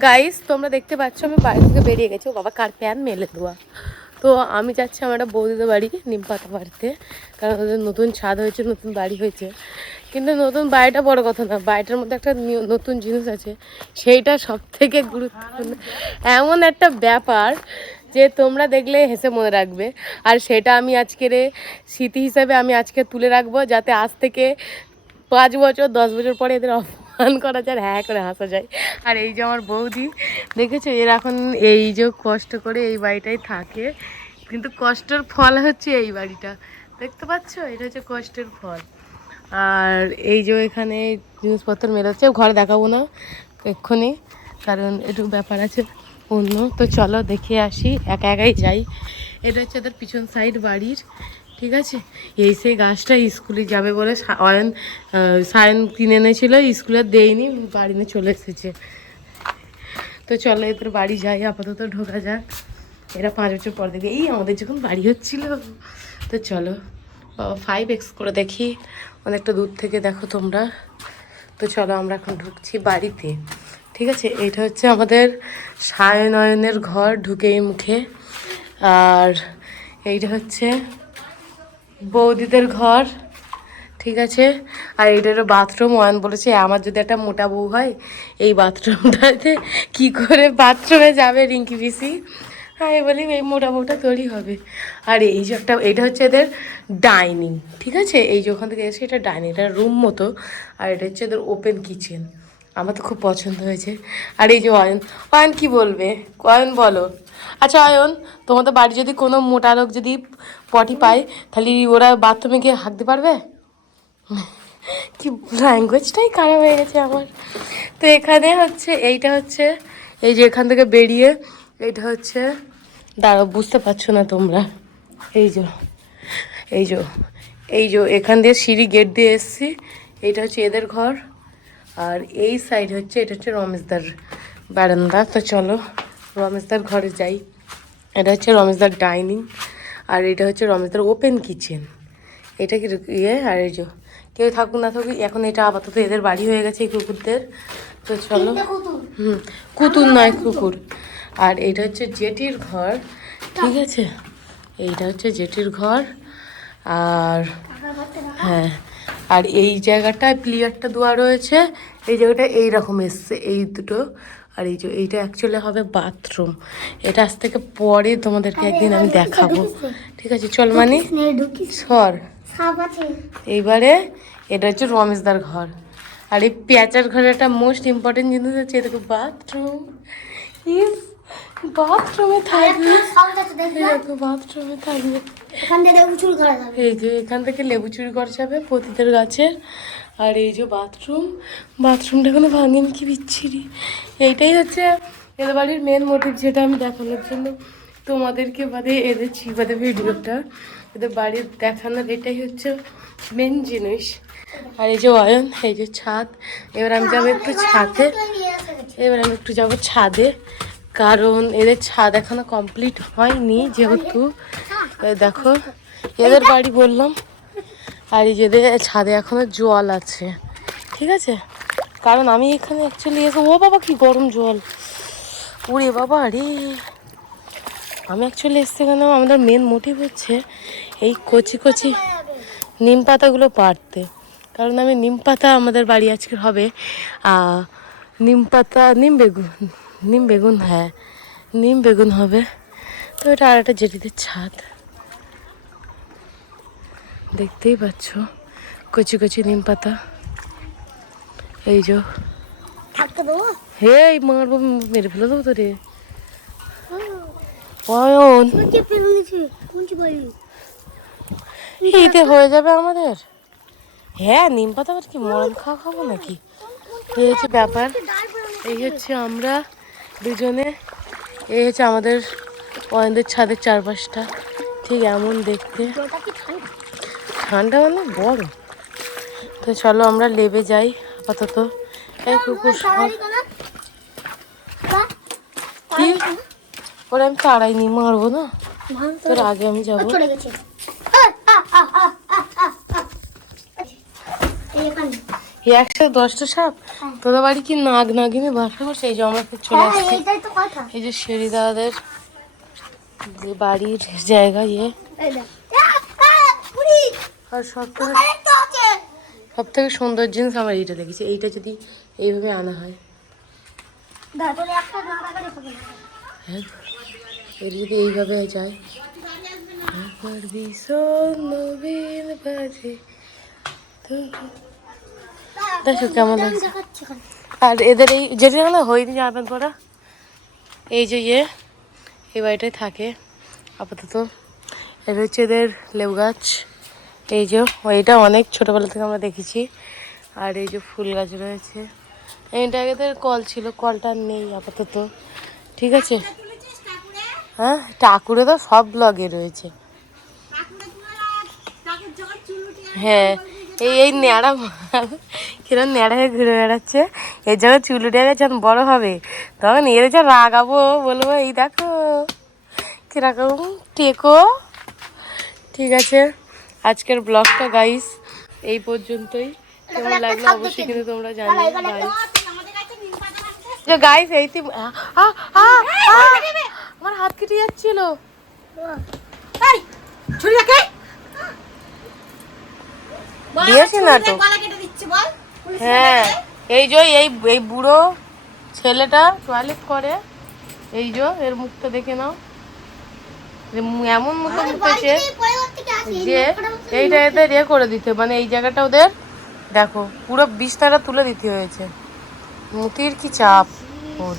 Guys তোমরা দেখতে পাচ্ছ আমি বাড়ি থেকে বেরিয়ে গেছি। ও বাবা কার প্যান মেলে দেওয়া। তো আমি যাচ্ছি আমার একটা বৌদিদের বাড়ি নিমপাতা বাড়িতে, কারণ ওদের নতুন ছাদ হয়েছে, নতুন বাড়ি হয়েছে। কিন্তু নতুন বাড়িটা বড় কথা না, বাড়িটার মধ্যে একটা নতুন জিনিস আছে, সেইটা সব থেকে গুরুত্বপূর্ণ। এমন একটা ব্যাপার যে তোমরা দেখলে হেসে মনে রাখবে। আর সেটা আমি আজকের স্মৃতি হিসাবে আমি আজকে তুলে রাখবো, যাতে আজ থেকে 5 বছর 10 বছর পরে এদের অপমান করা যায়, হ্যাঁ করে হাসা যায়। আর এই যে আমার বৌদি দেখেছো, এর এখন এই যে কষ্ট করে এই বাড়িটাই থাকে, কিন্তু কষ্টের ফল হচ্ছে এই বাড়িটা। দেখতে পাচ্ছ, এটা হচ্ছে কষ্টের ফল। আর এই যে এখানে জিনিসপত্র মেলাচ্ছে, ঘরে দেখাবো না এক্ষুনি, কারণ একটু ব্যাপার আছে অন্য। তো চলো দেখে আসি, একা একাই যাই। এটা হচ্ছে ওদের পিছন সাইড বাড়ির, ঠিক আছে। এই সেই গাছটা স্কুলে যাবে বলে অয়ন সায়ন কিনে এনেছিল, স্কুলে দেয়নি, বাড়ি নিয়ে চলে এসেছে। তো চলো এদের বাড়ি যাই, আপাতত ঢোকা যাক। এরা 5 বছর পর দেখবে এই আমাদের যখন বাড়ি হচ্ছিল। তো চলো 5x করে দেখি, অনেকটা দূর থেকে দেখো তোমরা। তো চলো আমরা এখন ঢুকছি বাড়িতে, ঠিক আছে। এইটা হচ্ছে আমাদের সায়নয়নের ঘর, ঢুকেই মুখে। আর এইটা হচ্ছে বৌদিদের ঘর, ঠিক আছে। আর এইটারও বাথরুম। অয়ন বলেছে আমার যদি একটা মোটা বউ হয়, এই বাথরুমটাতে কি করে বাথরুমে যাবে রিঙ্কি পিসি। আমি বলি এই মোটা বউটা তৈরি হবে। আর এই যে একটা, এটা হচ্ছে এদের ডাইনিং, ঠিক আছে। এই যে ওখান থেকে এসে এটা ডাইনিং, এটা রুম মতো। আর এটা হচ্ছে এদের ওপেন কিচেন, আমার তো খুব পছন্দ হয়েছে। আর এই যে অয়ন, অয়ন কি বলবে, অয়ন বলো। আচ্ছা অয়ন, তোমাদের বাড়ি যদি কোনো মোটা লোক যদি পটি পায়, তাহলে ওরা বাথরুমে গিয়ে হাঁকতে পারবে? কি ল্যাঙ্গুয়েজটাই খারাপ হয়ে গেছে আমার। তো এখানে হচ্ছে এইটা হচ্ছে, এই যে এখান থেকে বেরিয়ে এইটা হচ্ছে, দাঁড়াও বুঝতে পারছো না তোমরা, এই যে এই যে এই যে এখান দিয়ে সিঁড়ি গেট দিয়ে এসছি, এইটা হচ্ছে এদের ঘর। আর এই সাইড হচ্ছে, এটা হচ্ছে রমেশদার বারান্দা। তো চলো রমেশদার ঘরে যাই। এটা হচ্ছে রমেশদার ডাইনিং, আর এটা হচ্ছে রমেশদার ওপেন কিচেন। এটা কি ইয়ে, আর এই যে কেউ থাকুক না থাকুক, এখন এটা আপাতত এদের বাড়ি হয়ে গেছে এই কুকুরদের। তো চলো, কুকুর নয় কুকুর। আর এটা হচ্ছে জেঠির ঘর, ঠিক আছে। এইটা হচ্ছে জেঠির ঘর। আর হ্যাঁ, আর এই জায়গাটায় প্লিয়ারটা দেওয়া রয়েছে, এই জায়গাটা এইরকম এসছে এই দুটো। আর এই যে এইটা অ্যাকচুয়ালি হবে বাথরুম। এটা আজ থেকে পরে তোমাদেরকে একদিন আমি দেখাবো, ঠিক আছে। চল মানে সর। এইবারে এটা হচ্ছে রমেশদার ঘর। আর এই পেঁচার ঘরে একটা মোস্ট ইম্পর্টেন্ট জিনিস হচ্ছে, এটাকে বাথরুম। ইস, বাথরুমে থাকবে, বাথরুমে থাকবে। এই যে এখান থেকে লেবু চুরি করা যাবে পতিতের গাছের। আর এই যে বাথরুম, বাথরুমটা এখনো ভাঙেনি, কি বিচ্ছিরি। এইটাই হচ্ছে এদের বাড়ির মেন মোটিভ, যেটা আমি দেখানোর জন্য তোমাদেরকে বাদে এদের বাদে ভিডিওটা, এদের বাড়ির দেখানোর এটাই হচ্ছে মেন জিনিস। আর এই যে অয়ন, এই যে ছাদ। এবার আমি যাবো একটু ছাদে, এবার আমি একটু যাবো ছাদে, কারণ এদের ছাদ এখনো কমপ্লিট হয়নি, যেহেতু দেখো এদের বাড়ি বললাম। আর এই যে এদের ছাদে এখনো জল আছে, ঠিক আছে। কারণ আমি এখানে অ্যাকচুয়ালি এসে, ও বাবা কি গরম জল, ওরে বাবা রে। আমি অ্যাকচুয়ালি এসছি এখানে, আমাদের মেন মোটিভ হচ্ছে এই কচি কচি নিম পাতাগুলো পাড়তে। কারণ আমি নিম পাতা, আমাদের বাড়ি আজকে হবে নিম পাতা, নিম বেগুন, হ্যাঁ নিম বেগুন হবে। তো এটা আর একটা জেঠিদের ছাদ, দেখতেই পাচ্ছ কচি কচি নিম পাতা। এই যে হে মারবো, মেরে ফেলে দেবো তো রে অয়ন। এইতে হয়ে যাবে আমাদের। হ্যাঁ নিম পাতা আবার কি মরম খাবো নাকি, এই হচ্ছে ব্যাপার। এই হচ্ছে আমরা দুজনে, এই হচ্ছে আমাদের অয়নদের ছাদের চারপাশটা, ঠিক এমন দেখতে। ঠান্ডা মানে বড়। তো চলো আমরা লেবে যাই আপাতত। এই কুকুর কি, ওরা আমি তাড়াইনি, মারবো না তোর আগে আমি যাবো। 110টা সাপ, তোদের বাড়ি কি নাগ নাগিনী বাসা করছে? এই যে আমরা চলে আসছি, এই যে সিঁড়ি দাদাদের যে বাড়ির জায়গা ইয়ে। আর সব থেকে সুন্দর জিনিস আমার এইটা দেখেছি, এইটা যদি এইভাবে আনা হয়, হ্যাঁ এটা যদি এইভাবে যায়, দেখো কেমন লাগছে। আর এদের এই যেটা গেলে হয়নি যাবেন পরা, এই যে ইয়ে এই বাড়িটাই থাকে আপাতত। এটা হচ্ছে এদের লেবু গাছ, এই যে এইটা অনেক ছোটোবেলা থেকে আমরা দেখেছি। আর এই যে ফুল গাছ রয়েছে, এইটা এদের কল ছিল, কলটা নেই আপাতত, ঠিক আছে। হ্যাঁ ঠাকুরে তো সব ব্লগে রয়েছে। হ্যাঁ এই ন্যাড়া কিরম ন্যাড়া হয়ে ঘুরে বেড়াচ্ছে, এর যখন চুল উঠে গেছে যখন বড় হবে তখন এর যখন রাগাবো, বলবো এই দেখো কিরকম টেকো। ঠিক আছে, আজকের ব্লগটা গাইস এই পর্যন্তই। কেমন লাগলো অবশ্যই কিন্তু তোমরা জানিও গাইস। এই আমার হাত কেটে যাচ্ছিল। দিয়েছি না তো। হ্যাঁ এই যে এই বুড়ো ছেলেটা টয়লেট করে, এই যে এর মুখটা দেখে নাও, এমন মুখে মুখেছে যে এইটা এদের ইয়ে করে দিতে, মানে এই জায়গাটা ওদের দেখো পুরো বিছনাটা তুলে দিতে হয়েছে। মুতির কি চাপ ওর।